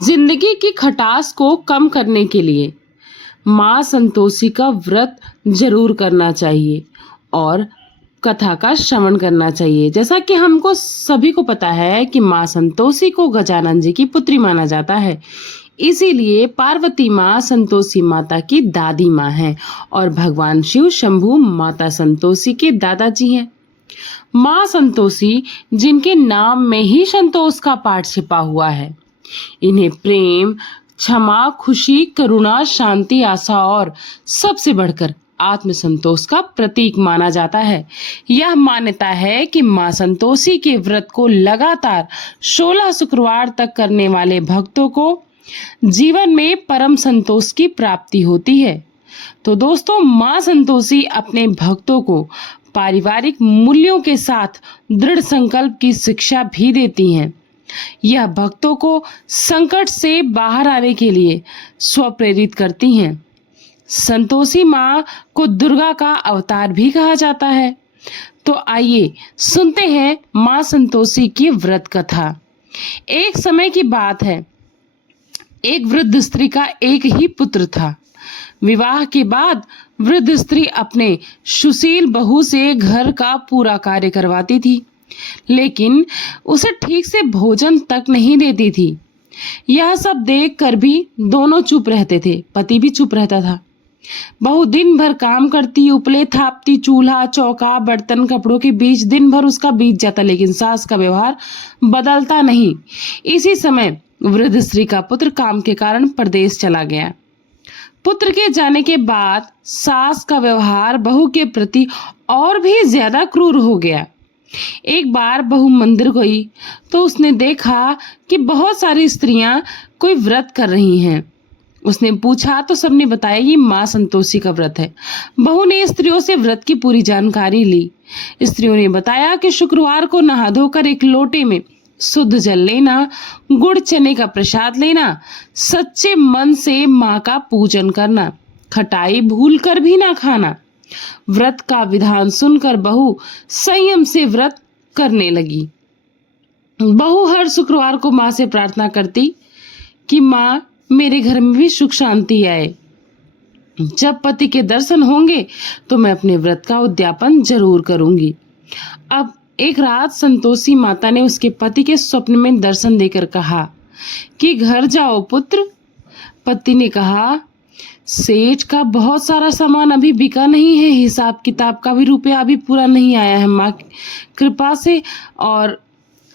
जिंदगी की खटास को कम करने के लिए माँ संतोषी का व्रत जरूर करना चाहिए और कथा का श्रवण करना चाहिए। जैसा कि हमको सभी को पता है कि माँ संतोषी को गजानन जी की पुत्री माना जाता है, इसीलिए पार्वती माँ संतोषी माता की दादी माँ है और भगवान शिव शंभु माता संतोषी के दादाजी हैं। माँ संतोषी जिनके नाम में ही संतोष का पाठ छिपा हुआ है, इन्हें प्रेम, क्षमा, खुशी, करुणा, शांति, आशा और सबसे बढ़कर आत्म संतोष का प्रतीक माना जाता है। यह मान्यता है कि मां संतोषी के व्रत को लगातार 16 शुक्रवार तक करने वाले भक्तों को जीवन में परम संतोष की प्राप्ति होती है। तो दोस्तों, मां संतोषी अपने भक्तों को पारिवारिक मूल्यों के साथ दृढ़ संकल्प की शिक्षा भी देती हैं। यह भक्तों को संकट से बाहर आने के लिए स्वप्रेरित करती हैं। संतोषी माँ को दुर्गा का अवतार भी कहा जाता है। तो आइए सुनते हैं माँ संतोषी की व्रत कथा। एक समय की बात है, एक वृद्ध स्त्री का एक ही पुत्र था। विवाह के बाद वृद्ध स्त्री अपने सुशील बहू से घर का पूरा कार्य करवाती थी, लेकिन उसे ठीक से भोजन तक नहीं देती थी। यह सब देखकर भी दोनों चुप रहते थे, पति भी चुप रहता था। बहू दिन भर काम करती, उपले थापती, चूल्हा चौका बर्तन कपड़ों के बीच दिन भर उसका बीत जाता, लेकिन सास का व्यवहार बदलता नहीं। इसी समय वृद्ध स्त्री का पुत्र काम के कारण परदेश चला गया। पुत्र के जाने के बाद सास का व्यवहार बहू के प्रति और भी ज्यादा क्रूर हो गया। एक बार बहू मंदिर गई तो उसने देखा कि बहुत सारी स्त्रियां कोई व्रत कर रही हैं। उसने पूछा तो सबने बताया ये माँ संतोषी का व्रत है। बहू ने स्त्रियों से व्रत की पूरी जानकारी ली। स्त्रियों ने बताया कि शुक्रवार को नहा धोकर एक लोटे में शुद्ध जल लेना, गुड़ चने का प्रसाद लेना, सच्चे मन से माँ का पूजन करना, खटाई भूल कर भी ना खाना। व्रत का विधान सुनकर बहू संयम से व्रत करने लगी। बहू हर शुक्रवार को माँ से प्रार्थना करती कि माँ मेरे घर में भी सुख शांति आए। जब पति के दर्शन होंगे तो मैं अपने व्रत का उद्यापन जरूर करूंगी। अब एक रात संतोषी माता ने उसके पति के स्वप्न में दर्शन देकर कहा कि घर जाओ पुत्र। पति ने कहा, सेठ का बहुत सारा सामान अभी बिका नहीं है, हिसाब किताब का भी रुपया अभी पूरा नहीं आया है माँ कृपा से, और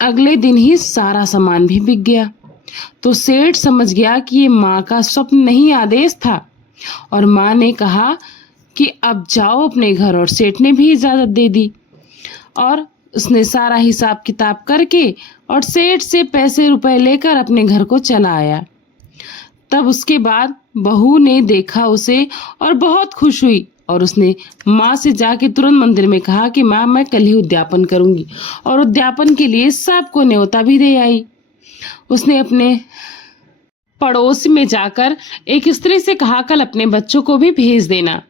अगले दिन ही सारा सामान भी बिक गया। तो सेठ समझ गया कि ये माँ का स्वप्न नहीं आदेश था, और माँ ने कहा कि अब जाओ अपने घर, और सेठ ने भी इजाजत दे दी। और उसने सारा हिसाब किताब करके और सेठ से पैसे रुपए लेकर अपने घर को चला आया। तब उसके बाद बहू ने देखा उसे और बहुत खुश हुई, और उसने माँ से जाके तुरंत मंदिर में कहा कि माँ मैं कल ही उद्यापन करूंगी, और उद्यापन के लिए सबको न्योता भी दे आई। उसने अपने पड़ोस में जाकर एक स्त्री से कहा कल अपने बच्चों को भी भेज देना।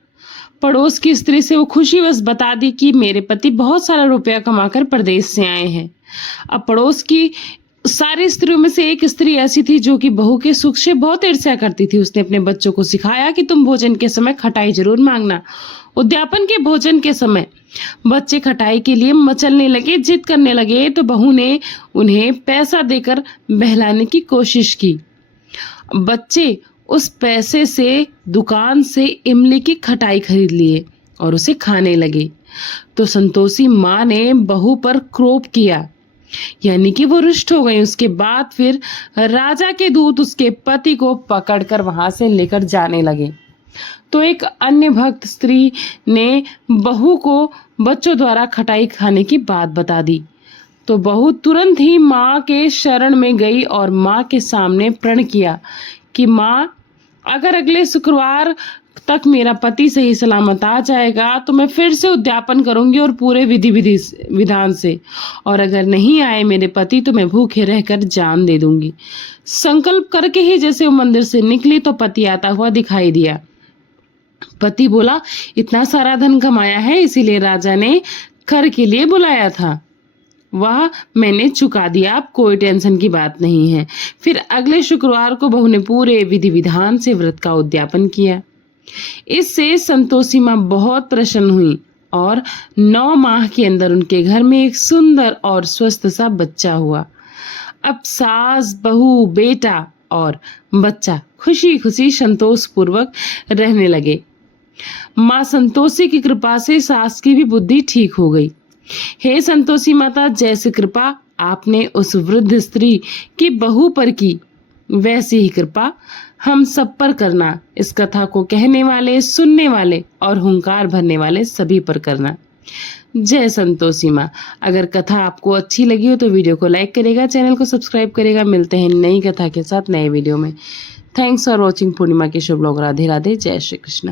पड़ोस की स्त्री से वो खुशीवश बता दी कि मेरे पति बहुत सारा रुपया कमाकर प्रदेश से आए हैं। अब पड़ोस की सारी स्त्रियों में से एक स्त्री ऐसी थी जो कि बहू के सुख से बहुत ईर्ष्या करती थी। उसने अपने बच्चों को सिखाया कि तुम भोजन के समय खटाई जरूर मांगना। उद्यापन के भोजन के समय बच्चे खटाई के लिए मचलने लगे, जिद करने लगे, तो बहू ने उन्हें पैसा देकर बहलाने की कोशिश की। बच्चे उस पैसे से दुकान से इमली की खटाई खरीद लिए और उसे खाने लगे। तो संतोषी माँ ने बहू पर क्रोध किया, यानी कि वो रुष्ट हो गई। उसके बाद फिर राजा के दूत उसके पति को पकड़कर वहां से लेकर जाने लगे। तो एक अन्य भक्त स्त्री ने बहू को बच्चों द्वारा खटाई खाने की बात बता दी। तो बहू तुरंत ही माँ के शरण में गई और माँ के सामने प्रण किया कि माँ अगर अगले शुक्रवार तक मेरा पति सही सलामत आ जाएगा तो मैं फिर से उद्यापन करूंगी और पूरे विधान से, और अगर नहीं आए मेरे पति तो मैं भूखे रहकर जान दे दूंगी। संकल्प करके ही जैसे वो मंदिर से निकली तो पति आता हुआ दिखाई दिया। पति बोला, इतना सारा धन कमाया है इसीलिए राजा ने कर के लिए बुलाया था। वह मैंने चुका दिया, अब कोई टेंशन की बात नहीं है। फिर अगले शुक्रवार को बहू ने पूरे विधि विधान से व्रत का उद्यापन किया। इससे संतोषी माँ बहुत प्रसन्न हुई और 9 माह के अंदर उनके घर में एक सुंदर और स्वस्थ सा बच्चा हुआ। अब सास, बहू, बेटा और बच्चा खुशी खुशी संतोष पूर्वक रहने लगे। माँ संतोषी की कृपा से सास की भी बुद्धि ठीक हो गई। हे संतोषी माता, जैसी कृपा आपने उस वृद्ध स्त्री की बहू पर की, वैसी ही कृपा हम सब पर करना। इस कथा को कहने वाले, सुनने वाले और हुंकार भरने वाले सभी पर करना। जय संतोषी माँ। अगर कथा आपको अच्छी लगी हो तो वीडियो को लाइक करेगा, चैनल को सब्सक्राइब करेगा। मिलते हैं नई कथा के साथ नए वीडियो में। Thanks for watching. पूर्णिमा के शुभ लोग। राधे राधे। जय श्री कृष्ण।